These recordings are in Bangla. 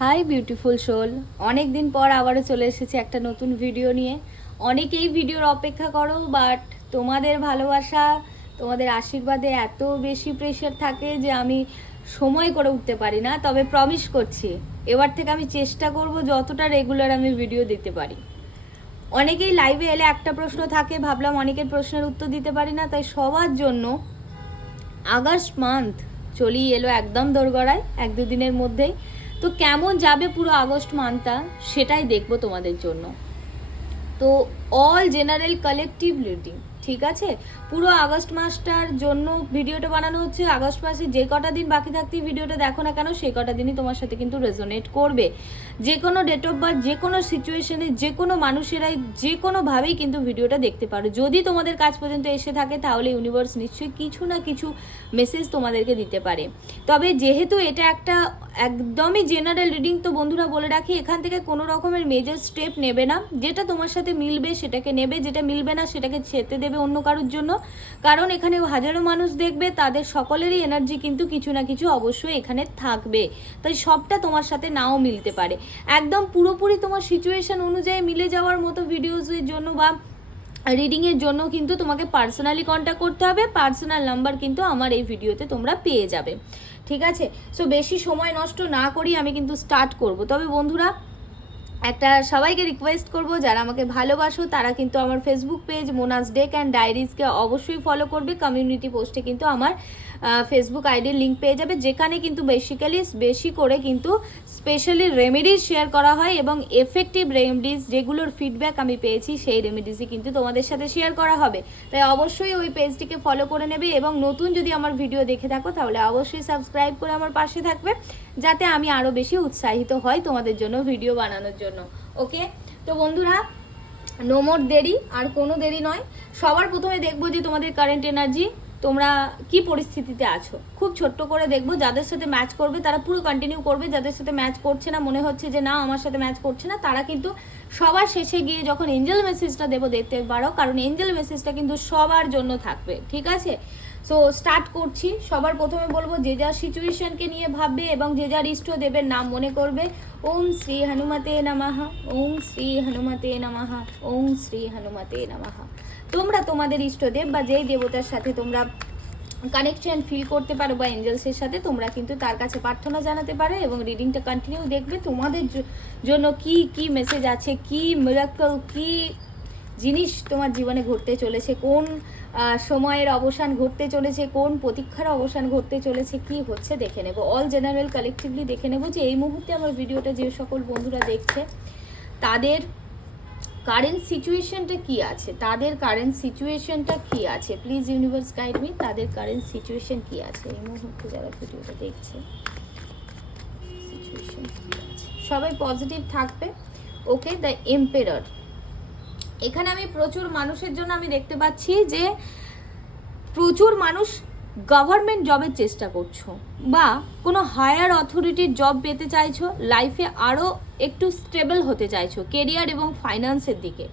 হাই বিউটিফুল সোল, অনেক দিন পর আবারও চলে এসেছি একটা নতুন ভিডিও নিয়ে। অনেকেই ভিডিওর অপেক্ষা করো, বাট তোমাদের ভালোবাসা, তোমাদের আশীর্বাদে এত বেশি প্রেশার থাকে যে আমি সময় করে উঠতে পারি না। তবে প্রমিস করছি, এবার থেকে আমি চেষ্টা করব যতটা রেগুলার আমি ভিডিও দিতে পারি। অনেকেই লাইভে এলে একটা প্রশ্ন থাকে, ভাবলাম অনেকের প্রশ্নের উত্তর দিতে পারি না, তাই সবার জন্য আগস্ট মান্থ চলেই এলো একদম দোরগড়ায়, 1-2 দিনের মধ্যেই। তো কেমন যাবে পুরো আগস্ট মান্থটা সেটাই দেখবো তোমাদের জন্য। তো অল জেনারেল কালেকটিভ রিডিং, ঠিক আছে? পুরো আগস্ট মাসটার জন্য ভিডিওটা বানানো হচ্ছে। আগস্ট মাসে যে কটা দিন বাকি থাকতেই ভিডিওটা দেখো না কেন, সেই কটা দিনই তোমার সাথে কিন্তু রেজোনেট করবে। যে কোনো ডেট অফ বার্থ, যে কোনো সিচুয়েশনে, যে কোনো মানুষেরাই যে কোনোভাবেই কিন্তু ভিডিওটা দেখতে পারো। যদি তোমাদের কাজ পর্যন্ত এসে থাকে তাহলে ইউনিভার্স নিশ্চয়ই কিছু না কিছু মেসেজ তোমাদেরকে দিতে পারে। তবে যেহেতু এটা একটা একদমই জেনারেল রিডিং, তো বন্ধুরা বলে রাখি, এখান থেকে কোনো রকমের মেজর স্টেপ নেবে না। যেটা তোমার সাথে মিলবে সেটাকে নেবে, যেটা মিলবে না সেটাকে ছেড়ে দেবে অন্য কারোর জন্য। কারণ এখানে হাজারো মানুষ দেখবে, তাদের সকলেরই এনার্জি কিন্তু কিছু না কিছু অবশ্যই এখানে থাকবে। তাই সবটা তোমার সাথে নাও মিলতে পারে। একদম পুরোপুরি তোমার সিচুয়েশন অনুযায়ী মিলে যাওয়ার মতো ভিডিওসের জন্য বা রিডিংয়ের জন্য কিন্তু তোমাকে পার্সোনালি কন্ট্যাক্ট করতে হবে। পার্সোনাল নাম্বার কিন্তু আমার এই ভিডিওতে তোমরা পেয়ে যাবে, ঠিক আছে? সো বেশি সময় নষ্ট না করি আমি কিন্তু স্টার্ট করব। তবে বন্ধুরা, একটা সবাইকে রিকোয়েস্ট করব, যারা আমাকে ভালোবাসো তারা কিন্তু আমার Facebook page Mona's deck and ডায়েরিজকে অবশ্যই ফলো করবে। কমিউনিটি পোস্টে কিন্তু আমার ফেসবুক আইডির লিঙ্ক পেয়ে যাবে, যেখানে কিন্তু বেশি করে কিন্তু স্পেশালি রেমেডিজ শেয়ার করা হয় এবং এফেক্টিভ রেমেডিজ যেগুলোর ফিডব্যাক আমি পেয়েছি সেই রেমেডিজই কিন্তু তোমাদের সাথে শেয়ার করা হবে। তাই অবশ্যই ওই পেজটিকে ফলো করে নেবে এবং নতুন যদি আমার ভিডিও দেখে থাকো তাহলে অবশ্যই সাবস্ক্রাইব করে আমার পাশে থাকবে, যাতে আমি আরও বেশি উৎসাহিত হই তোমাদের জন্য ভিডিও বানানোর জন্য। ওকে, তো বন্ধুরা, নো মোর দেরি, আর কোনো দেরি নয়। সবার প্রথমে দেখবো যে তোমাদের কারেন্ট এনার্জি, তোমরা কি পরিস্থিতিতে আছো। খুব ছোট্ট করে দেখবো, যাদের সাথে ম্যাচ করবে তারা পুরো কন্টিনিউ করবে, যাদের সাথে ম্যাচ করছে না, মনে হচ্ছে যে না আমার সাথে ম্যাচ করছে না, তারা কিন্তু সবার শেষে গিয়ে যখন এঞ্জেল মেসেজটা দেবো দেখতে পারো, কারণ এঞ্জেল মেসেজটা কিন্তু সবার জন্য থাকবে, ঠিক আছে? সো স্টার্ট করছি। সবার প্রথমে বলবো, যে যার সিচুয়েশনকে নিয়ে ভাববে এবং যে যার ইষ্ট দেবের নাম মনে করবে। ওম শ্রী হনুমতে নমঃ, ওম শ্রী হনুমতে নমঃ, ওম শ্রী হনুমতে নমঃ। তোমরা তোমাদের ইষ্টদেব বা যেই দেবতার সাথে তোমরা কানেকশন ফিল করতে পারো বা এঞ্জেলসের সাথে, তোমরা কিন্তু তার কাছে প্রার্থনা জানাতে পারো এবং রিডিংটা কন্টিনিউ দেখবে। তোমাদের জন্য কি কি মেসেজ আছে, কি মিরাকল, কি জিনিস তোমার জীবনে ঘটতে চলেছে, কোন সময়ের অবসান ঘটতে চলেছে, কোন প্রতীক্ষার অবসান ঘটতে চলেছে, কি হচ্ছে দেখে নেব। অল জেনারেল কালেকটিভলি দেখে নেব যে এই মুহূর্তে আমার ভিডিওটা যে সকল বন্ধুরা দেখছে তাদের কারেন্ট সিচুয়েশনটা কি আছে, তাদের কারেন্ট সিচুয়েশনটা কি আছে। প্লিজ ইউনিভার্স গাইড মি, তাদের কারেন্ট সিচুয়েশন কি আছে এই মুহূর্তে যারা ভিডিওটা দেখছে, সিচুয়েশন কি আছে। সবাই পজিটিভ থাকবে। ওকে, দ্য এম্পেরার। এখানে আমি প্রচুর মানুষের জন্য আমি দেখতে পাচ্ছি যে প্রচুর মানুষ গভর্নমেন্ট জবের চেষ্টা করছো বা কোনো হায়ার অথরিটির জব পেতে চাইছো, লাইফে আরও একটু স্টেবল হতে চাইছো কেরিয়ার এবং ফাইন্যান্সের দিকে।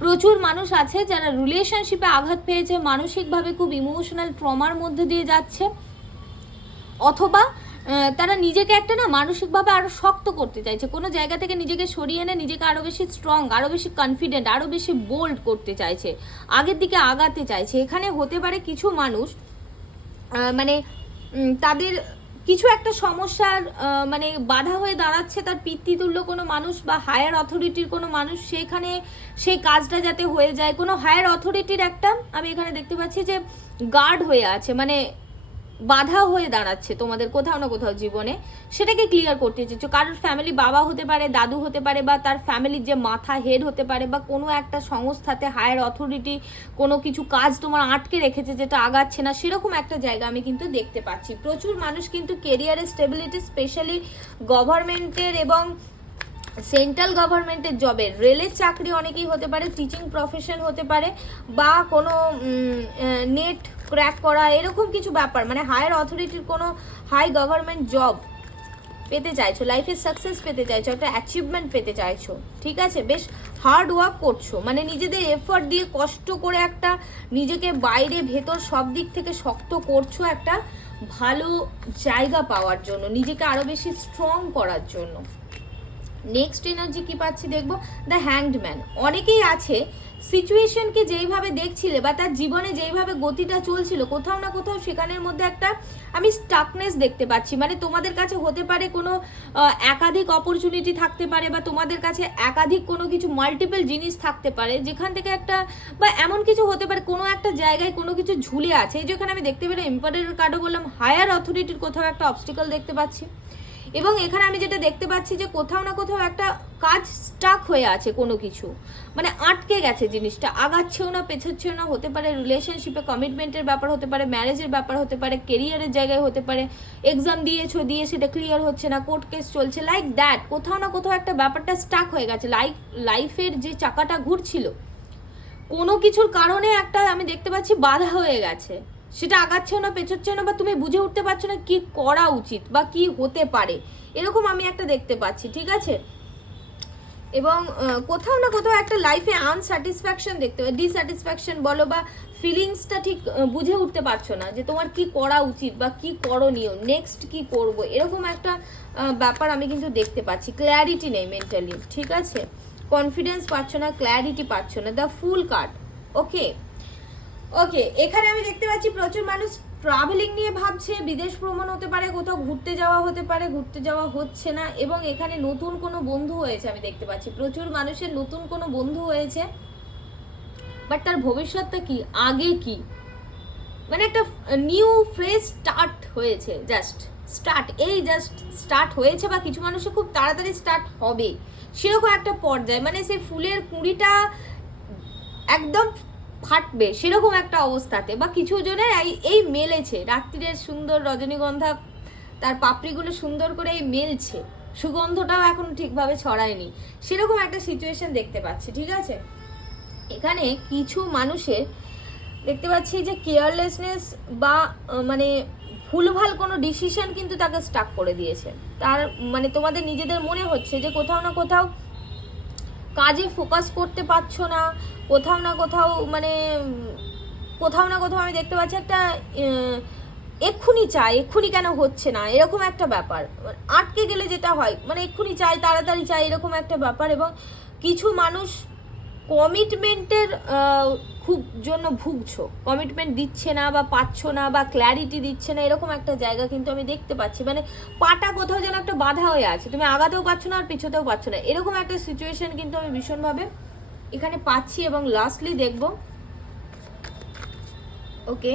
প্রচুর মানুষ আছে যারা রিলেশনশিপে আঘাত পেয়েছে, মানসিকভাবে খুব ইমোশনাল ট্রমার মধ্যে দিয়ে যাচ্ছে, অথবা তারা নিজেকে একটা না মানসিকভাবে আরও শক্ত করতে চাইছে, কোনো জায়গা থেকে নিজেকে সরিয়ে এনে নিজেকে আরও বেশি স্ট্রং, আরও বেশি কনফিডেন্ট, আরও বেশি বোল্ড করতে চাইছে, আগের দিকে আগাতে চাইছে। এখানে হতে পারে কিছু মানুষ মানে তাদের কিছু একটা সমস্যার মানে বাধা হয়ে দাঁড়াচ্ছে তার পিতৃতুল্য কোনো মানুষ বা হায়ার অথরিটির কোনো মানুষ, সেখানে সেই কাজটা যাতে হয়ে যায়। কোনো হায়ার অথরিটির একটা আমি এখানে দেখতে পাচ্ছি যে গার্ড হয়ে আছে, মানে বাধা হয়ে দাঁড়াচ্ছে তোমাদের কোথাও না কোথাও জীবনে, সেটাকে ক্লিয়ার করতে চাইছো। কারোর ফ্যামিলি বাবা হতে পারে, দাদু হতে পারে, বা তার ফ্যামিলির যে মাথা হেড হতে পারে, বা কোনো একটা সংস্থাতে হায়ার অথরিটি কোনো কিছু কাজ তোমার আটকে রেখেছে যেটা আগাচ্ছে না, সেরকম একটা জায়গা আমি কিন্তু দেখতে পাচ্ছি। প্রচুর মানুষ কিন্তু কেরিয়ারের স্টেবিলিটি, স্পেশালি গভর্নমেন্টের এবং সেন্ট্রাল গভর্নমেন্টের জবের, রেলের চাকরি অনেকেই হতে পারে, টিচিং প্রফেশন হতে পারে, বা কোনো নেট ক্র্যাক করা, এরকম কিছু ব্যাপার, মানে হায়ার অথরিটির কোনো হাই গভর্নমেন্ট জব পেতে চাইছো, লাইফে সাকসেস পেতে চাইছো, একটা অ্যাচিভমেন্ট পেতে চাইছো, ঠিক আছে? বেশ হার্ড ওয়ার্ক করছো, মানে নিজেদের এফোর্ট দিয়ে কষ্ট করে একটা নিজেকে বাইরে ভেতর সব দিক থেকে শক্ত করছো একটা ভালো জায়গা পাওয়ার জন্য, নিজেকে আরও বেশি স্ট্রং করার জন্য। নেক্সট এনার্জি কি পাচ্ছি দেখবো, দ্য হ্যাংড ম্যান। অনেকেই আছে সিচুয়েশনকে যেইভাবে দেখছিলে বা তার জীবনে যেইভাবে গতিটা চলছিল, কোথাও না কোথাও সেখানের মধ্যে একটা আমি স্টাকনেস দেখতে পাচ্ছি। মানে তোমাদের কাছে হতে পারে কোনো একাধিক অপরচুনিটি থাকতে পারে, বা তোমাদের কাছে একাধিক কোনো কিছু মাল্টিপল জিনিস থাকতে পারে, যেখান থেকে একটা বা এমন কিছু হতে পারে কোনো একটা জায়গায় কোনো কিছু ঝুলে আছে। এই যেখানে আমি দেখতে পেলাম এম্পায়ারের কার্ডও বললাম, হায়ার অথরিটির কোথাও একটা অবস্টিকল দেখতে পাচ্ছি। এবং এখানে আমি যেটা দেখতে পাচ্ছি যে কোথাও না কোথাও একটা কাজ স্টাক হয়ে আছে, কোনো কিছু মানে আটকে গেছে, জিনিসটা আগাচ্ছেও না পেছাচ্ছেও না। হতে পারে রিলেশনশিপে কমিটমেন্টের ব্যাপার হতে পারে, ম্যারেজের ব্যাপার হতে পারে, কেরিয়ারের জায়গায় হতে পারে, এক্সাম দিয়ে সেটা ক্লিয়ার হচ্ছে না, কোর্ট কেস চলছে, লাইক দ্যাট। কোথাও না কোথাও একটা ব্যাপারটা স্টাক হয়ে গেছে। লাইফের যে চাকাটা ঘুরছিল কোনো কিছুর কারণে একটা আমি দেখতে পাচ্ছি বাধা হয়ে গেছে, সেটা আগাচ্ছেও না পেছোচ্ছেও না, বা তুমি বুঝে উঠতে পারছো না কি করা উচিত বা কি হতে পারে, এরকম আমি একটা দেখতে পাচ্ছি, ঠিক আছে। এবং কোথাও না কোথাও একটা লাইফে আনস্যাটিসফ্যাকশন দেখতে পাই, ডিস্যাটিসফ্যাকশন বলো বা ফিলিংসটা ঠিক বুঝে উঠতে পারছো না যে তোমার কি করা উচিত বা কি করণীয়, নেক্সট কি করব, এরকম একটা ব্যাপার আমি কিন্তু দেখতে পাচ্ছি। ক্ল্যারিটি নেই মেন্টালি, ঠিক আছে, কনফিডেন্স পাচ্ছ না, ক্ল্যারিটি পাচ্ছ না। দ্য ফুল কার্ড, ওকে ওকে। এখানে আমি দেখতে পাচ্ছি প্রচুর মানুষ ট্রাভেলিং নিয়ে ভাবছে, বিদেশ ভ্রমণ হতে পারে, কোথাও ঘুরতে যাওয়া হতে পারে, ঘুরতে যাওয়া হচ্ছে না। এবং এখানে নতুন কোনো বন্ধু হয়েছে আমি দেখতে পাচ্ছি, প্রচুর মানুষের নতুন কোনো বন্ধু হয়েছে, বাট তার ভবিষ্যৎটা কি, আগে কি, মানে একটা নিউ ফ্রেশ স্টার্ট হয়েছে, জাস্ট স্টার্ট হয়েছে, বা কিছু মানুষের খুব তাড়াতাড়ি স্টার্ট হবে সেরকম একটা পর্যায়ে, মানে সেই ফুলের কুঁড়িটা একদম ফাটবে সেরকম একটা অবস্থাতে, বা কিছু জনের এই মেলেছে, রাত্রিরের সুন্দর রজনীগন্ধা তার পাপড়িগুলো সুন্দর করে এই মেলছে, সুগন্ধটাও এখন ঠিকভাবে ছড়ায়নি, সেরকম একটা সিচুয়েশন দেখতে পাচ্ছি, ঠিক আছে। এখানে কিছু মানুষের দেখতে পাচ্ছি যে কেয়ারলেসনেস বা মানে ভুলভাল কোনো ডিসিশন কিন্তু তাকে স্টাক করে দিয়েছে। তার মানে তোমাদের নিজেদের মনে হচ্ছে যে কোথাও না কোথাও কাজে ফোকাস করতে পারছো না, কোথাও না কোথাও মানে কোথাও না কোথাও আমি দেখতে পাচ্ছি একটা এক্ষুনি কেন হচ্ছে না, এরকম একটা ব্যাপার, আটকে গেলে যেটা হয় মানে এক্ষুনি চাই, তাড়াতাড়ি চাই, এরকম একটা ব্যাপার। এবং কিছু মানুষ কমিটমেন্টের খুব জন্য ভুগছো, কমিটমেন্ট দিচ্ছে না বা পাচ্ছ না বা ক্ল্যারিটি দিচ্ছে না, এরকম একটা জায়গা কিন্তু আমি দেখতে পাচ্ছি। মানে পাটা কোথাও যেন একটা বাধা হয়ে আছে, তুমি আগাতেও পারছো না আর পিছোতেও পারছো না, এরকম একটা সিচুয়েশন কিন্তু আমি ভীষণভাবে এখানে পাচ্ছি। এবং লাস্টলি দেখব, okay,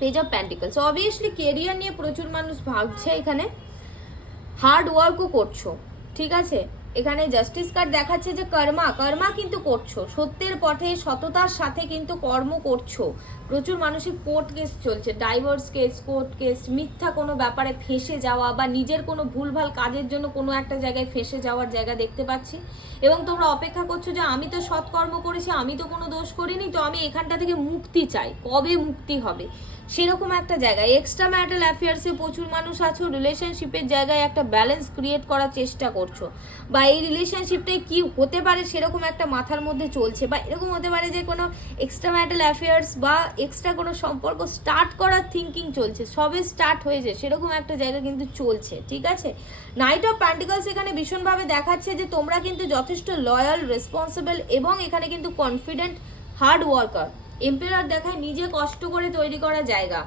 page of pentacles. Obviously career নিয়ে প্রচুর মানুষ ভাবছে, এখানে হার্ড ওয়ার্কও করছো, ঠিক আছে। এখানে জাস্টিস কার্ড দেখাচ্ছে যে কর্মা কিন্তু করছো, সত্যের পথে সততার সাথে কিন্তু কর্ম করছো। প্রচুর মানুষের কোর্ট কেস চলছে, ডাইভোর্স কেস, কোর্ট কেস, মিথ্যা কোনো ব্যাপারে ফেঁসে যাওয়া বা নিজের কোনো ভুলভাল কাজের জন্য কোনো একটা জায়গায় ফেঁসে যাওয়ার জায়গা দেখতে পাচ্ছি। এবং তোমরা অপেক্ষা করছো যে আমি তো সৎকর্ম করেছি, আমি তো কোনো দোষ করিনি, তো আমি এখানটা থেকে মুক্তি চাই, কবে মুক্তি হবে সেরকম একটা জায়গায়। এক্সট্রা ম্যারিটাল অ্যাফেয়ার্সে প্রচুর মানুষ আছো, রিলেশনশিপের জায়গায় একটা ব্যালেন্স ক্রিয়েট করার চেষ্টা করছো, বা এই রিলেশনশিপটাই কি হতে পারে সেরকম একটা মাথার মধ্যে চলছে, বা এরকম হতে পারে যে কোনো এক্সট্রা ম্যারিটাল অ্যাফেয়ার্স বা এক্সট্রা কোনো সম্পর্ক স্টার্ট করার থিঙ্কিং চলছে, সবে স্টার্ট হয়েছে সেরকম একটা জায়গা কিন্তু চলছে, ঠিক আছে। নাইট অফ প্যান্টিকলস এখানে ভীষণভাবে দেখাচ্ছে যে তোমরা কিন্তু যথেষ্ট লয়াল, রেসপন্সিবল এবং এখানে কিন্তু কনফিডেন্ট, হার্ড ওয়ার্কার। এম্পায়ার দেখায় নিজে কষ্ট করে তৈরি করা জায়গা,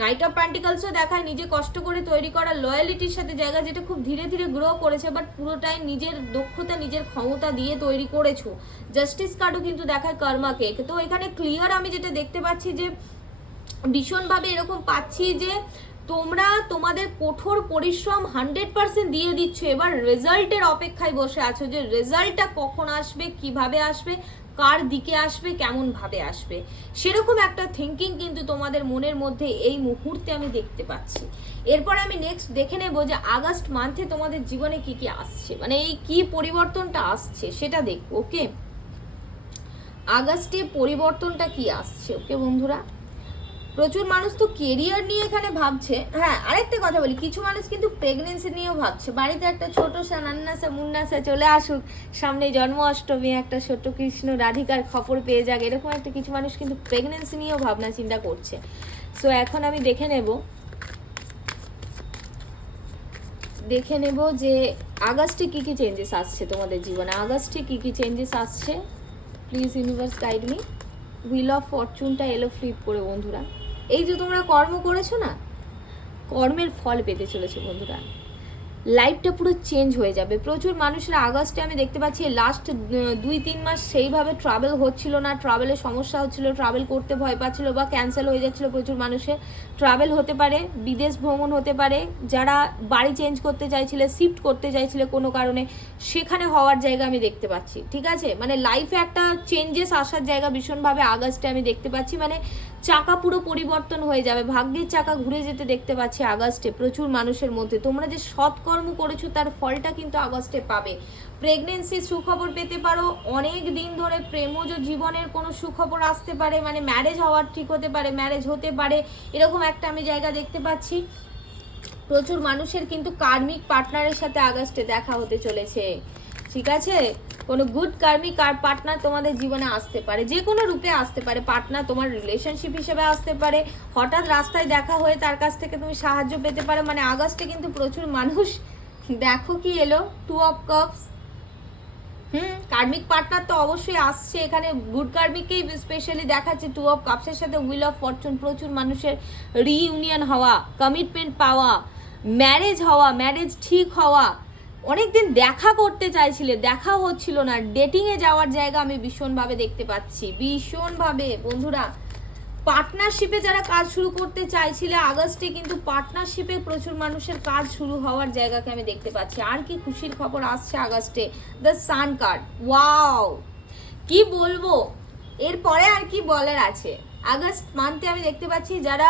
নাইট অফ প্যান্টিকলসও দেখায় নিজে কষ্ট করে তৈরি করা লয়ালিটির সাথে জায়গা, যেটা খুব ধীরে ধীরে গ্রো করেছে, বাট পুরোটাই নিজের দক্ষতা, নিজের ক্ষমতা দিয়ে তৈরি করেছো। জাস্টিস কার্ডও কিন্তু দেখায় কর্মাকে। তো এখানে ক্লিয়ার আমি যেটা দেখতে পাচ্ছি যে ভীষণভাবে এরকম পাচ্ছি যে তোমরা তোমাদের কঠোর পরিশ্রম 100% দিয়ে দিচ্ছ, এবার রেজাল্টের অপেক্ষায় বসে আছো যে রেজাল্টটা কখন আসবে, কিভাবে আসবে, কার দিকে আসবে, কেমন ভাবে আসবে, সেরকম একটা থিঙ্কিং কিন্তু তোমাদের মনের মধ্যে এই মুহূর্তে আমি দেখতে পাচ্ছি। এরপর আমি নেক্সট দেখে নেব যে আগস্ট মান্থে তোমাদের জীবনে কি কি আসছে, মানে এই কি পরিবর্তনটা আসছে সেটা দেখবো, ওকে। আগস্টে পরিবর্তনটা কি আসছে, ওকে বন্ধুরা। প্রচুর মানুষ তো কেরিয়ার নিয়ে এখানে ভাবছে। হ্যাঁ, আরেকটা কথা বলি, কিছু মানুষ কিন্তু প্রেগনেন্সি নিয়েও ভাবছে, বাড়িতে একটা ছোট সান্নাসা মুন্নাসা চলে আসুক, সামনে জন্মাষ্টমী, একটা ছোট্ট কৃষ্ণ রাধিকার খবর পেয়ে যাক, এরকম একটা কিছু মানুষ কিন্তু প্রেগনেন্সি নিয়েও ভাবনা চিন্তা করছে। সো এখন আমি দেখে নেব দেখে নেব যে আগস্টে কি কি চেঞ্জেস আসছে তোমাদের জীবনে। আগস্টে কি কি চেঞ্জেস আসছে, please universe guide me. Wheel of ফরচুনটা এলো ফ্লিপ করে বন্ধুরা। এই যে তোমরা কর্ম করেছো না, কর্মের ফল পেতে চলেছে বন্ধুরা। লাইফটা পুরো চেঞ্জ হয়ে যাবে। প্রচুর মানুষের আগস্টে আমি দেখতে পাচ্ছি লাস্ট 2-3 মাস সেইভাবে ট্রাভেল হচ্ছিল না, ট্রাভেলের সমস্যা হচ্ছিল, ট্রাভেল করতে ভয় পাচ্ছিল বা ক্যান্সেল হয়ে যাচ্ছিল। প্রচুর মানুষের ট্রাভেল হতে পারে, বিদেশ ভ্রমণ হতে পারে, যারা বাড়ি চেঞ্জ করতে চাইছিলে, শিফট করতে চাইছিলে কোনো কারণে, সেখানে হওয়ার জায়গা আমি দেখতে পাচ্ছি। ঠিক আছে, মানে লাইফে একটা চেঞ্জেস আসার জায়গা ভীষণভাবে আগস্টে আমি দেখতে পাচ্ছি। মানে চাকা পুরো পরিবর্তন হয়ে যাবে, ভাগ্যের চাকা ঘুরে যেতে দেখতে পাচ্ছি আগস্টে প্রচুর মানুষের মধ্যে। তোমরা যে সৎকর্ম করেছো তার ফলটা কিন্তু আগস্টে পাবে। প্রেগনেন্সির সুখবর পেতে পারো, অনেক দিন ধরে প্রেমজ জীবনের কোনো সুখবর আসতে পারে, মানে ম্যারেজ হওয়ার ঠিক হতে পারে, ম্যারেজ হতে পারে, এরকম একটা আমি জায়গা দেখতে পাচ্ছি। প্রচুর মানুষের কিন্তু কার্মিক পার্টনারের সাথে আগস্টে দেখা হতে চলেছে। ঠিক আছে, কোনো গুড কার্মিক পার্টনার তোমাদের জীবনে আসতে পারে, যে কোনো রূপে আসতে পারে। পার্টনার তোমার রিলেশনশিপ হিসেবে আসতে পারে, হঠাৎ রাস্তায় দেখা হয়ে তার কাছ থেকে তুমি সাহায্য পেতে পারো। মানে আগস্টে কিন্তু প্রচুর মানুষ, দেখো কি এলো, 2 অফ কাপস। কার্মিক পার্টনার তো অবশ্যই আসছে এখানে, গুড কার্মিককেই স্পেশালি দেখাচ্ছে 2 অফ কাপসের সাথে হুইল অফ ফরচুন। প্রচুর মানুষের রিইউনিয়ন হওয়া, কমিটমেন্ট পাওয়া, ম্যারেজ হওয়া, ম্যারেজ ঠিক হওয়া। অনেকদিন দেখা করতে চাইছিলে, দেখা হচ্ছিল না, ডেটিংয়ে যাওয়ার জায়গা আমি ভীষণভাবে দেখতে পাচ্ছি, ভীষণভাবে বন্ধুরা। পার্টনারশিপে যারা কাজ শুরু করতে চাইছিলে আগস্টে, কিন্তু পার্টনারশিপে প্রচুর মানুষের কাজ শুরু হওয়ার জায়গাকে আমি দেখতে পাচ্ছি। আর কি খুশির খবর আসছে আগস্টে, দ্য সান কার্ড। ওয়াও, কি বলবো, এরপরে আর কি বলার আছে। আগস্ট মান্থে আমি দেখতে পাচ্ছি যারা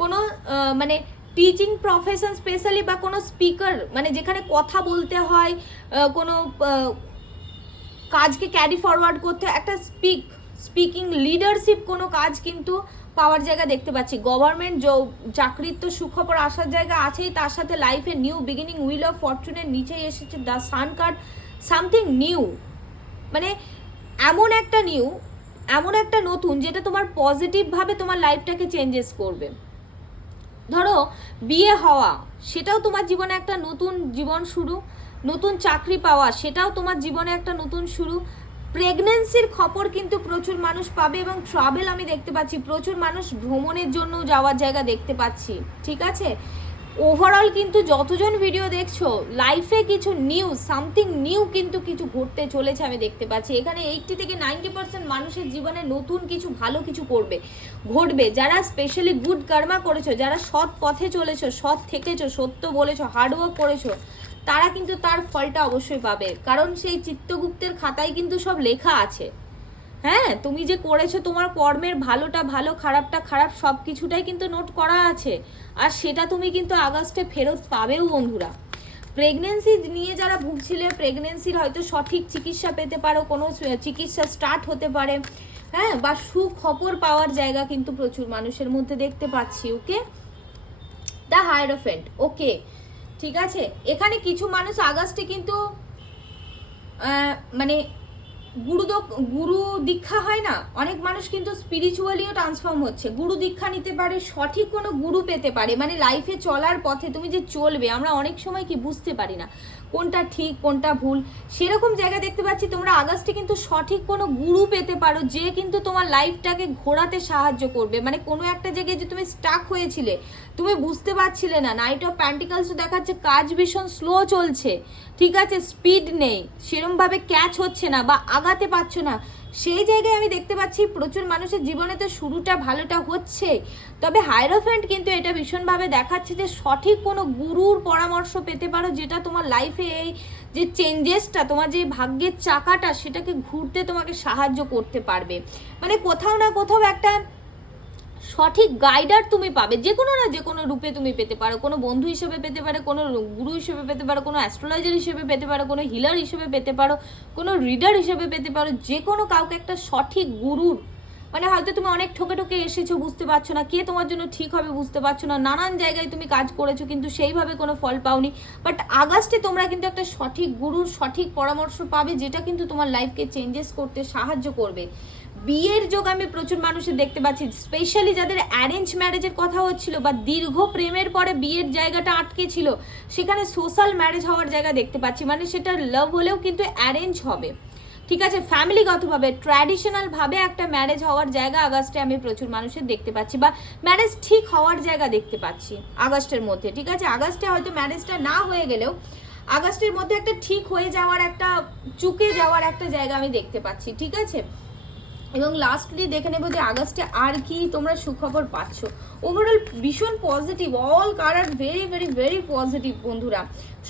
কোনো মানে টিচিং প্রফেশন স্পেশালি, বা কোনো স্পিকার, মানে যেখানে কথা বলতে হয়, কোনো কাজকে ক্যারি ফরওয়ার্ড করতে হয়, একটা স্পিকিং লিডারশিপ কোনো কাজ কিন্তু পাওয়ার জায়গা দেখতে পাচ্ছি। গভর্নমেন্ট চাকরির তো সুখবর আসার জায়গা আছেই, তার সাথে লাইফে নিউ বিগিনিং, হুইল অফ ফরচুনের নিচেই এসেছে the sun card. Something new, মানে এমন একটা নিউ, এমন একটা নতুন, যেটা তোমার পজিটিভভাবে তোমার লাইফটাকে চেঞ্জেস করবে। ধরো বিয়ে হওয়া, সেটাও তোমার জীবনে একটা নতুন জীবন শুরু। নতুন চাকরি পাওয়া, সেটাও তোমার জীবনে একটা নতুন শুরু। প্রেগনেন্সির খবর কিন্তু প্রচুর মানুষ পাবে, এবং ট্রাভেল আমি দেখতে পাচ্ছি, প্রচুর মানুষ ভ্রমণের জন্য যাওয়ার জায়গা দেখতে পাচ্ছি। ঠিক আছে, ওভারঅল কিন্তু যতজন ভিডিও দেখছো, লাইফে কিছু নিউ, সামথিং নিউ কিন্তু কিছু ঘটতে চলেছে আমি দেখতে পাচ্ছি। এখানে 80 থেকে 90% মানুষের জীবনে নতুন কিছু, ভালো কিছু ঘটবে। যারা স্পেশালি গুড কর্মা করেছো, যারা সৎ পথে চলেছো, সৎ থেকেছো, সত্য বলেছো, হার্ডওয়ার্ক করেছো, তারা কিন্তু তার ফলটা অবশ্যই পাবে। কারণ সেই চিত্রগুপ্তের খাতায় কিন্তু সব লেখা আছে। হ্যাঁ, তুমি যে করেছো, তোমার কর্মের ভালোটা ভালো, খারাপটা খারাপ, সব কিছুটাই কিন্তু নোট করা আছে। আর সেটা তুমি কিন্তু আগস্টে ফেরত পাবেও বন্ধুরা। প্রেগনেন্সি নিয়ে যারা ভুগছিলে, প্রেগনেন্সির হয়তো সঠিক চিকিৎসা পেতে পারো, কোনো চিকিৎসা স্টার্ট হতে পারে, হ্যাঁ, বা সুখবর পাওয়ার জায়গা কিন্তু প্রচুর মানুষের মধ্যে দেখতে পাচ্ছি। ওকে, দ্য হায়ারোফেন্ট। ওকে, ঠিক আছে, এখানে কিছু মানুষ আগস্টে কিন্তু মানে গুরু দীক্ষা হয় না, অনেক মানুষ কিন্তু স্পিরিচুয়ালিও ট্রান্সফর্ম হচ্ছে, গুরু দীক্ষা নিতে পারে, সঠিক কোনো গুরু পেতে পারে। মানে লাইফে চলার পথে তুমি যে চলবে, আমরা অনেক সময় কি বুঝতে পারি না কোনটা ঠিক কোনটা ভুল, সেরকম জায়গা দেখতে পাচ্ছি। তোমরা আগস্টে কিন্তু সঠিক কোনো গুরু পেতে পারো, যে কিন্তু তোমার লাইফটাকে ঘোরাতে সাহায্য করবে। মানে কোনো একটা জায়গায় যে তুমি স্টাক হয়েছিলে, তুমি বুঝতে পারছিলে না, নাইট অফ প্যান্টিকলস দেখাচ্ছে কাজ ভীষণ স্লো চলছে, ঠিক আছে, স্পিড নেই, সেরমভাবে ক্যাচ হচ্ছে না বা আগাতে পারছো না, সেই জায়গায় আমি দেখতে পাচ্ছি প্রচুর মানুষের জীবনে তো শুরুটা ভালোটা হচ্ছে। তবে হায়ারোফ্যান্ট কিন্তু এটা ভীষণভাবে দেখাচ্ছে যে সঠিক কোনো গুরুর পরামর্শ পেতে পারো, যেটা তোমার লাইফে এই যে চেঞ্জেসটা, তোমার যে ভাগ্যের চাকাটা, সেটাকে ঘুরতে তোমাকে সাহায্য করতে পারবে। মানে কোথাও না কোথাও একটা সঠিক গাইডার তুমি পাবে, যে কোনো না যে কোনো রূপে তুমি পেতে পারো। কোনো বন্ধু হিসেবে পেতে পারো, কোনো গুরু হিসেবে পেতে পারো, কোনো অ্যাস্ট্রোলজার হিসেবে পেতে পারো, কোনো হিলার হিসেবে পেতে পারো, কোনো রিডার হিসেবে পেতে পারো। যে কোনো কাউকে একটা সঠিক গুরুর, মানে হয়তো তুমি অনেক ঠকে এসেছো, বুঝতে পারছো না কে তোমার জন্য ঠিক হবে, বুঝতে পারছো না, নানান জায়গায় তুমি কাজ করেছো কিন্তু সেইভাবে কোনো ফল পাওনি। বাট আগস্টে তোমরা কিন্তু একটা সঠিক গুরুর সঠিক পরামর্শ পাবে, যেটা কিন্তু তোমার লাইফকে চেঞ্জেস করতে সাহায্য করবে। বিয়ের যোগ আমি প্রচুর মানুষের দেখতে পাচ্ছি, স্পেশালি যাদের অ্যারেঞ্জ ম্যারেজের কথা হচ্ছিল বা দীর্ঘ প্রেমের পরে বিয়ের জায়গাটা আটকে ছিল, সেখানে সোশ্যাল ম্যারেজ হওয়ার জায়গা দেখতে পাচ্ছি। মানে সেটা লাভ হলেও কিন্তু অ্যারেঞ্জ হবে, ঠিক আছে, ফ্যামিলিগতভাবে ট্র্যাডিশনালভাবে একটা ম্যারেজ হওয়ার জায়গা আগস্টে আমি প্রচুর মানুষের দেখতে পাচ্ছি, বা ম্যারেজ ঠিক হওয়ার জায়গা দেখতে পাচ্ছি আগস্টের মধ্যে, ঠিক আছে। আগস্টে হয়তো ম্যারেজটা না হয়ে গেলেও আগস্টের মধ্যে একটা ঠিক হয়ে যাওয়ার, একটা চুকে যাওয়ার একটা জায়গা আমি দেখতে পাচ্ছি, ঠিক আছে। এবং লাস্টলি দেখে নেবো যে আগস্টে আর কি তোমরা সুখবর পাচ্ছ। ওভারঅল ভীষণ positive, all card are very very very positive বন্ধুরা,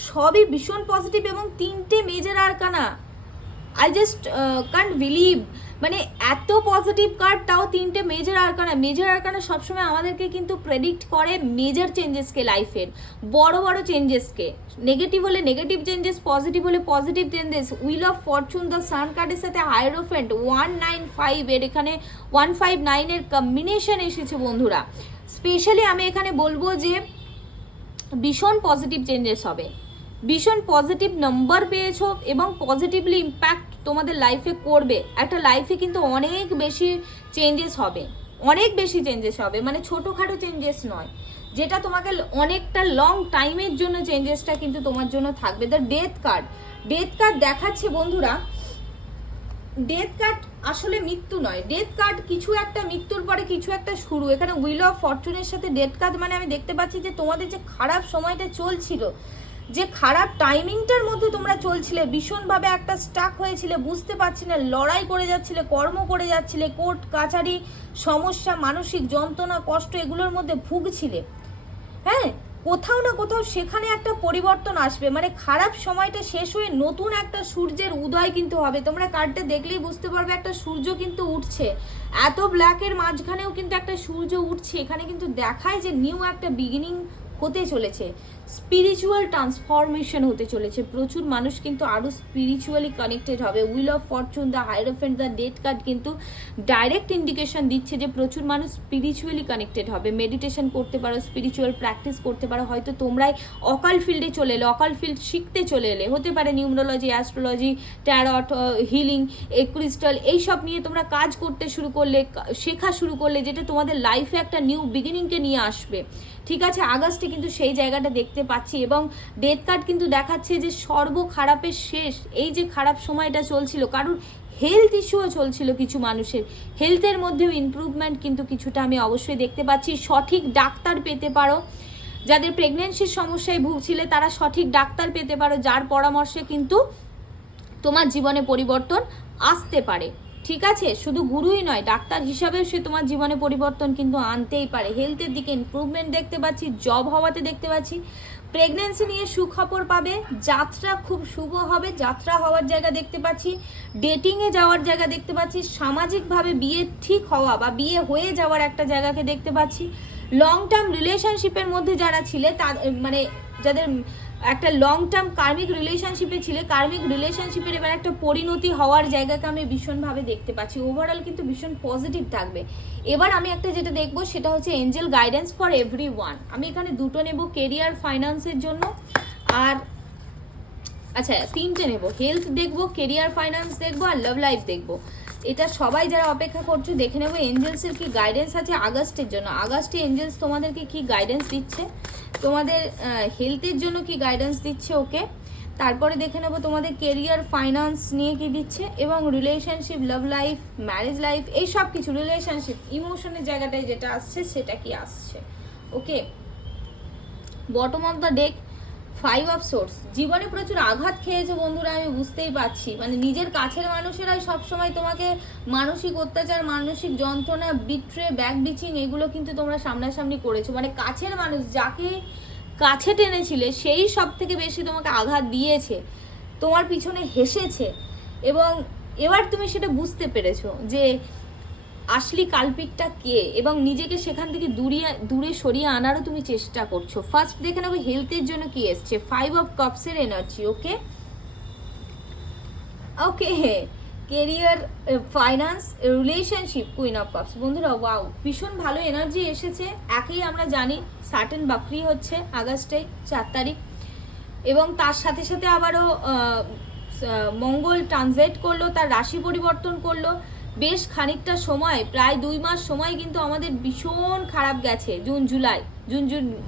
সবই ভীষণ পজিটিভ। এবং 3টে major arcana, I just can't believe, মানে এত পজিটিভ কার্ড, তাও 3টে মেজর আরকানা। মেজর আরকানা সবসময় আমাদেরকে কিন্তু প্রেডিক্ট করে মেজর চেঞ্জেসকে, লাইফের বড় বড় চেঞ্জেসকে। নেগেটিভ হলে নেগেটিভ চেঞ্জেস, পজিটিভ হলে positive changes. Will of Fortune the sun কার্ডের সাথে হায়ারোফেন্ট 195 এর এখানে 159 এর কম্বিনেশন এসেছে বন্ধুরা। স্পেশালি আমি এখানে বলবো যে ভীষণ পজিটিভ চেঞ্জেস হবে, ভীষণ পজিটিভ নাম্বার পেয়েছো এবং পজিটিভলি ইম্প্যাক্ট তোমাদের লাইফে করবে। একটা লাইফে কিন্তু অনেক বেশি চেঞ্জেস হবে, অনেক বেশি চেঞ্জেস হবে, মানে ছোটোখাটো চেঞ্জেস নয়, যেটা তোমাকে অনেকটা লং টাইমের জন্য চেঞ্জেসটা কিন্তু তোমার জন্য থাকবে। The death card, death card দেখাচ্ছে বন্ধুরা। ডেথ কার্ড আসলে মৃত্যু নয়, ডেথ কার্ড কিছু একটা, মৃত্যুর পরে কিছু একটা শুরু। এখানে উইল অফ ফরচুনের সাথে ডেথ কার্ড, মানে আমি দেখতে পাচ্ছি যে তোমাদের যে খারাপ সময়টা চলছিল, যে খারাপ টাইমিংটার মধ্যে তোমরা চলছিলে, ভীষণভাবে একটা স্টাক হয়েছিলে, বুঝতে পারছি না, লড়াই করে যাচ্ছিলে, কর্ম করে যাচ্ছিলে, কোর্ট কাছারি সমস্যা, মানসিক যন্ত্রণা, কষ্ট, এগুলোর মধ্যে ভুগছিলে, হ্যাঁ, কোথাও না কোথাও সেখানে একটা পরিবর্তন আসবে। মানে খারাপ সময়টা শেষ হয়ে নতুন একটা সূর্যের উদয় কিন্তু হবে। তোমরা কার্ডটা দেখলেই বুঝতে পারবে একটা সূর্য কিন্তু উঠছে, এত ব্ল্যাকের মাঝখানেও কিন্তু একটা সূর্য উঠছে। এখানে কিন্তু দেখায় যে নিউ একটা বিগিনিং হতে চলেছে, স্পিরিচুয়াল ট্রান্সফরমেশন হতে চলেছে। প্রচুর মানুষ কিন্তু আরও স্পিরিচুয়ালি কানেক্টেড হবে। Will of Fortune, the hierophant, the death card কিন্তু ডাইরেক্ট ইন্ডিকেশন দিচ্ছে যে প্রচুর মানুষ স্পিরিচুয়ালি কানেক্টেড হবে। মেডিটেশন করতে পারো, স্পিরিচুয়াল প্র্যাকটিস করতে পারো, হয়তো তোমরাই অকাল ফিল্ডে চলে এলে, অকাল ফিল্ড শিখতে চলে এলে, হতে পারে নিউমরোলজি, অ্যাস্ট্রোলজি, ট্যারট, হিলিং, ক্রিস্টাল, এইসব নিয়ে তোমরা কাজ করতে শুরু করলে, শেখা শুরু করলে, যেটা তোমাদের লাইফে একটা নিউ বিগিনিংকে নিয়ে আসবে, ঠিক আছে। আগস্টে কিন্তু সেই জায়গাটা দেখতে পাচ্ছি। এবং ডেথ কার্ড কিন্তু দেখাচ্ছে যে সর্ব খারাপের শেষ। এই যে খারাপ সময়টা চলছিল, কারণ হেলথ ইস্যুও চলছিল কিছু মানুষের, হেলথের মধ্যেও ইমপ্রুভমেন্ট কিন্তু কিছুটা আমি অবশ্যই দেখতে পাচ্ছি। সঠিক ডাক্তার পেতে পারো, যাদের প্রেগনেন্সির সমস্যায় ভুগছিলে তারা সঠিক ডাক্তার পেতে পারো, যার পরামর্শে কিন্তু তোমার জীবনে পরিবর্তন আসতে পারে, ঠিক আছে। শুধু গুরুই নয়, ডাক্তার হিসাবেও সে তোমার জীবনে পরিবর্তন কিন্তু আনতেই পারে। হেলথের দিকে ইমপ্রুভমেন্ট দেখতে পাচ্ছি, জব হওয়াতে দেখতে পাচ্ছি, প্রেগনেন্সি নিয়ে সুখবর পাবে, যাত্রা খুব শুভ হবে, যাত্রা হওয়ার জায়গা দেখতে পাচ্ছি, ডেটিংয়ে যাওয়ার জায়গা দেখতে পাচ্ছি, সামাজিকভাবে বিয়ে ঠিক হওয়া বা বিয়ে হয়ে যাওয়ার একটা জায়গাকে দেখতে পাচ্ছি। লং টার্ম রিলেশনশিপের মধ্যে যারা ছিলে, মানে যাদের একটা লং টার্ম কার্মিক রিলেশনশিপে ছিলে, কার্মিক রিলেশনশিপের এবার একটা পরিণতি হওয়ার জায়গাকে আমি ভীষণভাবে দেখতে পাচ্ছি। ওভারঅল কিন্তু ভীষণ পজিটিভ থাকবে। এবার আমি একটা যেটা দেখবো সেটা হচ্ছে Angel guidance for every one. আমি এখানে দুটো নেব, কেরিয়ার ফাইন্যান্সের জন্য, আর আচ্ছা 3টে নেব, হেলথ দেখবো, কেরিয়ার ফাইন্যান্স দেখবো, আর লাভ লাইফ দেখবো। এটা সবাই যারা অপেক্ষা করছো দেখে নেবো এঞ্জেলসের কি গাইডেন্স আছে আগস্টের জন্য। আগস্টে এঞ্জেলস তোমাদেরকে কি গাইডেন্স দিচ্ছে, তোমাদের হেলথের জন্য কি গাইডেন্স দিচ্ছে, ওকে। তারপরে দেখে নেবো তোমাদের কেরিয়ার ফাইন্যান্স নিয়ে কি দিচ্ছে, এবং relationship, love life, marriage life, এই সব কিছু, রিলেশনশিপ, ইমোশনের জায়গাটায় যেটা আসছে সেটা কি আসছে, okay. Bottom of the deck 5 of swords. জীবনে প্রচুর আঘাত খেয়েছে বন্ধুরা, আমি বুঝতেই পারছি। মানে নিজের কাছের মানুষেরাই সবসময় তোমাকে মানসিক অত্যাচার, মানসিক যন্ত্রণা, বিট্রে, ব্যাক বিচিং, এগুলো কিন্তু তোমরা সামনাসামনি করেছো। মানে কাছের মানুষ, যাকে কাছে টেনেছিলে সেই সব থেকে বেশি তোমাকে আঘাত দিয়েছে, তোমার পিছনে হেসেছে, এবং এবার তুমি সেটা বুঝতে পেরেছো যে আসলি কালপিটটা কে, এবং নিজেকে সেখান থেকে দূরে সরিয়ে আনারও তুমি চেষ্টা করছো। ফার্স্ট দেখে নেবো হেলথের জন্য কি এসছে, 5 অফ কাপসের এনার্জি, okay okay. Career, finance, relationship, queen of cups. বন্ধুরা ওয়াও, ভীষণ ভালো এনার্জি এসেছে। একেই আমরা জানি সার্টেন বাকরি হচ্ছে আগস্টে 4 তারিখ, এবং তার সাথে সাথে আবারও মঙ্গল ট্রানজিট করলো, তার রাশি পরিবর্তন করলো, বেশ খানিকটা সময়, প্রায় 2 মাস সময় কিন্তু আমাদের ভীষণ খারাপ গেছে। জুন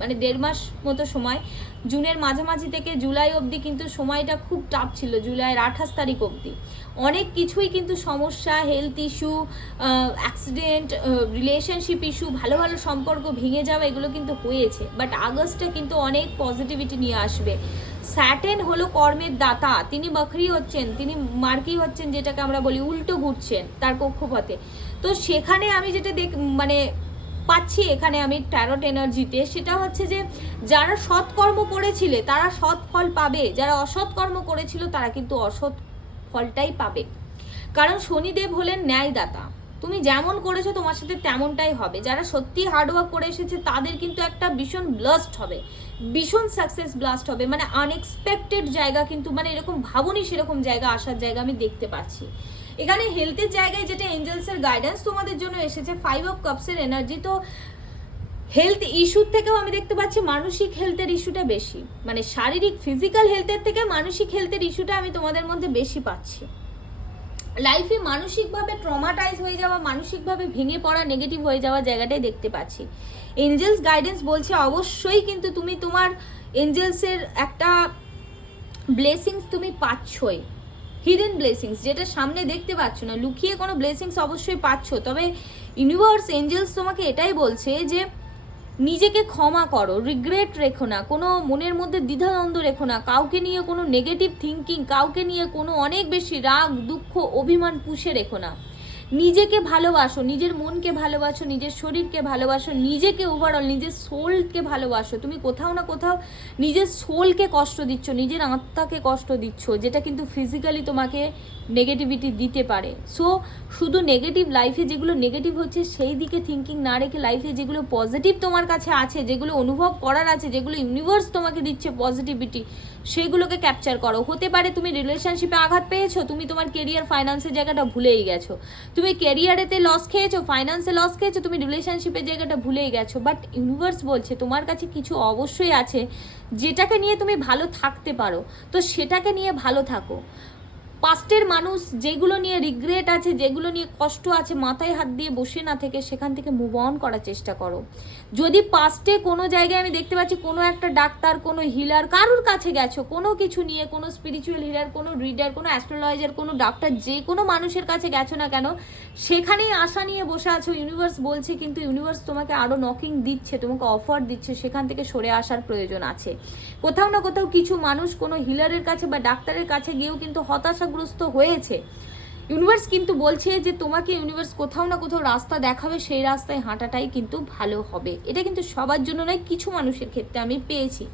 মানে 1.5 মাস মতো সময়, জুনের মাঝামাঝি থেকে জুলাই অবধি কিন্তু সময়টা খুব টাফ ছিল, জুলাইয়ের 28 তারিখ অবধি অনেক কিছুই কিন্তু সমস্যা, health issue, accident, relationship issue, ভালো ভালো সম্পর্ক ভেঙে যাওয়া, এগুলো কিন্তু হয়েছে। বাট আগস্টে কিন্তু অনেক পজিটিভিটি নিয়ে আসবে। স্যাটার্ন হলো কর্মের দাতা, তিনি বকরি হচ্ছেন, তিনি মার্কি হচ্ছেন, যেটাকে আমরা বলি উল্টো ঘুরছেন তার কক্ষপথে। তো সেখানে আমি যেটা মানে পাচ্ছি এখানে আমি ট্যারট এনার্জিতে, সেটা হচ্ছে যে যারা সৎকর্ম করেছিলে তারা সৎ ফল পাবে, যারা অসৎ কর্ম করেছিল তারা কিন্তু অসৎ ফলটাই পাবে। কারণ শনিদেব হলেন ন্যায়দাতা, তুমি যেমন করেছো তোমার সাথে তেমনটাই হবে। যারা সত্যি হার্ডওয়ার্ক করে এসেছে তাদের কিন্তু একটা ভীষণ ব্লাস্ট হবে, ভীষণ সাকসেস ব্লাস্ট হবে, মানে আনএক্সপেক্টেড জায়গা, কিন্তু মানে এরকম ভাবনি সেরকম জায়গা আসার জায়গা আমি দেখতে পাচ্ছি। এখানে হেলথের জায়গায় যেটা এঞ্জেলসের গাইডেন্স তোমাদের জন্য এসেছে, 5 অফ কাপসের এনার্জি। তো হেলথ ইস্যুর থেকেও আমি দেখতে পাচ্ছি মানসিক হেলথের ইস্যুটা বেশি, মানে শারীরিক ফিজিক্যাল হেলথের থেকে মানসিক হেলথের ইস্যুটা আমি তোমাদের মধ্যে বেশি পাচ্ছি। লাইফে মানসিকভাবে ট্রমাটাইজ হয়ে যাওয়া, মানসিকভাবে ভেঙে পড়া, নেগেটিভ হয়ে যাওয়া জায়গাটাই দেখতে পাচ্ছি। এঞ্জেলস গাইডেন্স বলছে অবশ্যই কিন্তু তুমি তোমার এঞ্জেলসের একটা ব্লেসিংস তুমি পাচ্ছই, হিডেন ব্লেসিংস, যেটা সামনে দেখতে পাচ্ছ না, লুকিয়ে কোনো ব্লেসিংস অবশ্যই পাচ্ছ। তবে ইউনিভার্স এঞ্জেলস তোমাকে এটাই বলছে যে নিজেকে ক্ষমা করো, রিগ্রেট রেখো না, কোনো মনের মধ্যে দ্বিধাদ্বন্দ্ব রেখো না, কাউকে নিয়ে কোনো নেগেটিভ থিঙ্কিং, কাউকে নিয়ে কোনো অনেক বেশি রাগ, দুঃখ, অভিমান পুষে রেখো না। নিজেকে ভালোবাসো, নিজের মনকে ভালোবাসো, নিজের শরীরকে ভালোবাসো, নিজেকে ওভারঅল নিজের সোলকে ভালোবাসো। তুমি কোথাও না কোথাও নিজের সোলকে কষ্ট দিচ্ছ, নিজের আত্মাকে কষ্ট দিচ্ছ, যেটা কিন্তু ফিজিক্যালি তোমাকে নেগেটিভিটি দিতে পারে। সো শুধু নেগেটিভ, লাইফে যেগুলো নেগেটিভ হচ্ছে সেই দিকে থিঙ্কিং না রেখে লাইফে যেগুলো পজিটিভ তোমার কাছে আছে, যেগুলো অনুভব করার আছে, যেগুলো ইউনিভার্স তোমাকে দিচ্ছে পজিটিভিটি, সেগুলোকে ক্যাপচার করো। হতে পারে তুমি রিলেশনশিপে আঘাত পেয়েছো, তুমি তোমার কেরিয়ার ফাইন্যান্সের জায়গাটা ভুলেই গেছো, তুমি কেরিয়ারেতে লস খেয়েছো, ফাইন্যান্সে লস খেয়েছো, তুমি রিলেশনশিপের জায়গাটা ভুলেই গেছো। বাট ইউনিভার্স বলছে তোমার কাছে কিছু অবশ্যই আছে যেটাকে নিয়ে তুমি ভালো থাকতে পারো, তো সেটাকে নিয়ে ভালো থাকো। পাস্টের মানুষ যেগুলো নিয়ে রিগ্রেট আছে, যেগুলো নিয়ে কষ্ট আছে, মাথায় হাত দিয়ে বসে না থেকে সেখান থেকে মুভ অন করার চেষ্টা করো। যদি পাস্টে কোনো জায়গায় আমি দেখতে পাচ্ছি কোনো একটা ডাক্তার, কোনো হিলার, কারুর কাছে গেছো কোনো কিছু নিয়ে, কোনো স্পিরিচুয়াল হিলার, কোনো রিডার, কোনো অ্যাস্ট্রোলজার, কোনো ডাক্তার, যে কোনো মানুষের কাছে গেছো না কেন, সেখানেই আশা নিয়ে বসে আছো। ইউনিভার্স বলছে কিন্তু ইউনিভার্স তোমাকে আরও নকিং দিচ্ছে, তোমাকে অফার দিচ্ছে, সেখান থেকে সরে আসার প্রয়োজন আছে। কোথাও না কোথাও কিছু মানুষ কোনো হিলারের কাছে বা ডাক্তারের কাছে গিয়েও কিন্তু হতাশাগ্রস্ত হয়েছে। ইউনিভার্স কিন্তু বলছে যে তোমাকে ইউনিভার্স কোথাও না কোথাও রাস্তা দেখাবে, সেই রাস্তায় হাঁটাটাই কিন্তু ভালো হবে। এটা কিন্তু সবার জন্য নয়, কিছু মানুষের ক্ষেত্রে আমি পেয়েছি।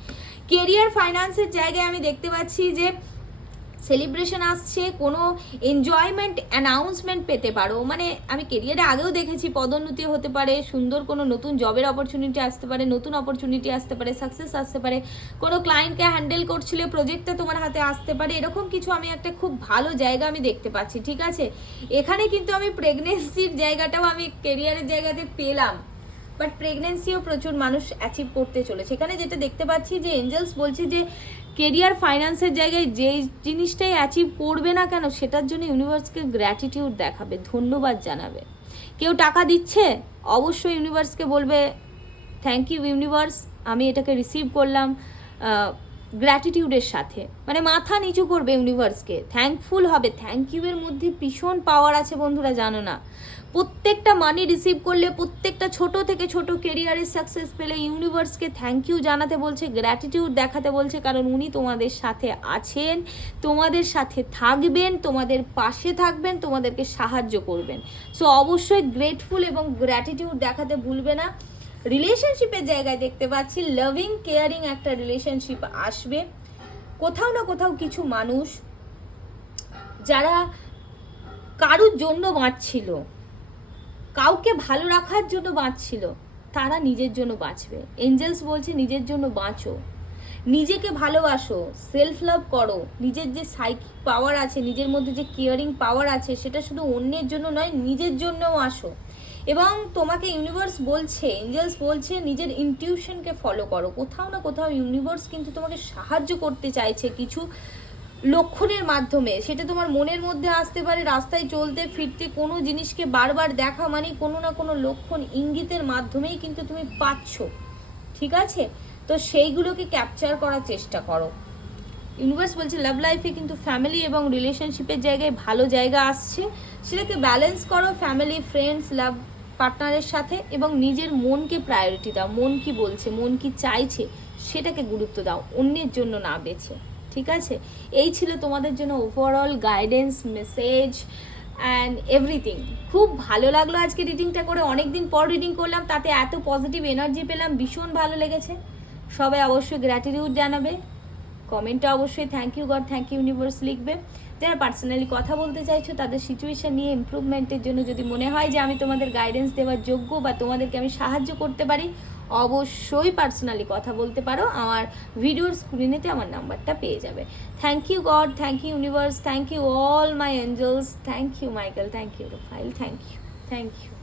কেরিয়ার ফাইন্যান্সের জায়গায় আমি দেখতে পাচ্ছি যে সেলিব্রেশন আসছে, কোনো এনজয়মেন্ট অ্যানাউন্সমেন্ট পেতে পারো। মানে আমি কেরিয়ারে আগেও দেখেছি পদোন্নতি হতে পারে, সুন্দর কোনো নতুন জবের অপরচুনিটি আসতে পারে, নতুন অপরচুনিটি আসতে পারে, সাকসেস আসতে পারে, কোনো ক্লায়েন্টকে হ্যান্ডেল করছিলে, প্রজেক্টটা তোমার হাতে আসতে পারে, এরকম কিছু আমি একটা খুব ভালো জায়গা আমি দেখতে পাচ্ছি। ঠিক আছে, এখানে কিন্তু আমি প্রেগনেন্সির জায়গাটাও আমি কেরিয়ারের জায়গাতে পেলাম, বাট প্রেগনেন্সিও প্রচুর মানুষ অ্যাচিভ করতে চলেছে। এখানে যেটা দেখতে পাচ্ছি যে এঞ্জেলস বলছে যে কেরিয়ার ফাইন্যান্সের জায়গায় যে জিনিসটাই অ্যাচিভ করবে না কেন সেটার জন্য ইউনিভার্সকে গ্র্যাটিটিউড দেখাবে, ধন্যবাদ জানাবে। কেউ টাকা দিচ্ছে, অবশ্যই ইউনিভার্সকে বলবে থ্যাংক ইউ ইউনিভার্স, আমি এটাকে রিসিভ করলাম গ্র্যাটিটিউডের সাথে, মানে মাথা নিচু করবে ইউনিভার্সকে, থ্যাঙ্কফুল হবে। থ্যাংক ইউ এর মধ্যে ভীষণ পাওয়ার আছে বন্ধুরা, জানো না? প্রত্যেকটা মানি রিসিভ করলে, প্রত্যেকটা ছোট থেকে ছোট কেরিয়ারের সাকসেস পেলে ইউনিভার্সকে থ্যাংক ইউ জানাতে বলছে, গ্র্যাটিটিউড দেখাতে বলছে, কারণ উনি তোমাদের সাথে আছেন, তোমাদের সাথে থাকবেন, তোমাদের পাশে থাকবেন, তোমাদেরকে সাহায্য করবেন। সো অবশ্যই গ্রেটফুল এবং গ্র্যাটিটিউড দেখাতে ভুলবে না। রিলেশনশিপের জায়গায় দেখতে পাচ্ছি লাভিং কেয়ারিং একটা রিলেশনশিপ আসবে। কোথাও না কোথাও কিছু মানুষ যারা কারুর জন্য বাঁচছিল, কাউকে ভালো রাখার জন্য বাঁচছিল, তারা নিজের জন্য বাঁচবে। এঞ্জেলস বলছে নিজের জন্য বাঁচো, নিজেকে ভালোবাসো, সেলফ লাভ করো, নিজের যে সাইকিক পাওয়ার আছে, নিজের মধ্যে যে কেয়ারিং পাওয়ার আছে, সেটা শুধু অন্যের জন্য নয়, নিজের জন্যও আসো। এবং তোমাকে ইউনিভার্স বলছে, এঞ্জেলস বলছে নিজের ইনটিউশনকে ফলো করো। কোথাও না কোথাও ইউনিভার্স কিন্তু তোমাকে সাহায্য করতে চাইছে কিছু লক্ষণের মাধ্যমে, সেটা তোমার মনের মধ্যে আসতে পারে, রাস্তায় চলতে ফিরতে কোনো জিনিসকে বারবার দেখা মানে কোনো না কোনো লক্ষণ ইঙ্গিতের মাধ্যমেই কিন্তু তুমি পাচ্ছ, ঠিক আছে? তো সেইগুলোকে ক্যাপচার করার চেষ্টা করো। ইউনিভার্স বলছে লাভ লাইফে কিন্তু ফ্যামিলি এবং রিলেশনশিপের জায়গায় ভালো জায়গা আসছে, সেটাকে ব্যালেন্স করো ফ্যামিলি, ফ্রেন্ডস, লাভ পার্টনারের সাথে, এবং নিজের মনকে প্রায়োরিটি দাও। মন কি বলছে, মন কি চাইছে, সেটাকে গুরুত্ব দাও, অন্যের জন্য না বেছে, ঠিক আছে? এই ছিল তোমাদের জন্য overall guidance, message and everything. খুব ভালো লাগলো আজকে রিডিংটা করে, অনেকদিন পর রিডিং করলাম, তাতে এত পজিটিভ এনার্জি পেলাম, ভীষণ ভালো লেগেছে। সবাই অবশ্যই গ্র্যাটিটিউড জানাবে, কমেন্টে অবশ্যই thank you God, thank you universe লিখবে। যারা পার্সোনালি কথা বলতে চাইছো তাদের সিচুয়েশন নিয়ে ইমপ্রুভমেন্টের জন্য যদি মনে হয় যে আমি তোমাদের গাইডেন্স দেওয়ার যোগ্য বা তোমাদেরকে আমি সাহায্য করতে পারি, অবশ্যই পার্সোনালি কথা বলতে পারো। আমার ভিডিওর স্ক্রিনেতে আমার নাম্বারটা পেয়ে যাবে। Thank you God, thank you universe, thank you all my angels, thank you Michael, thank you Raphael, thank you, thank you.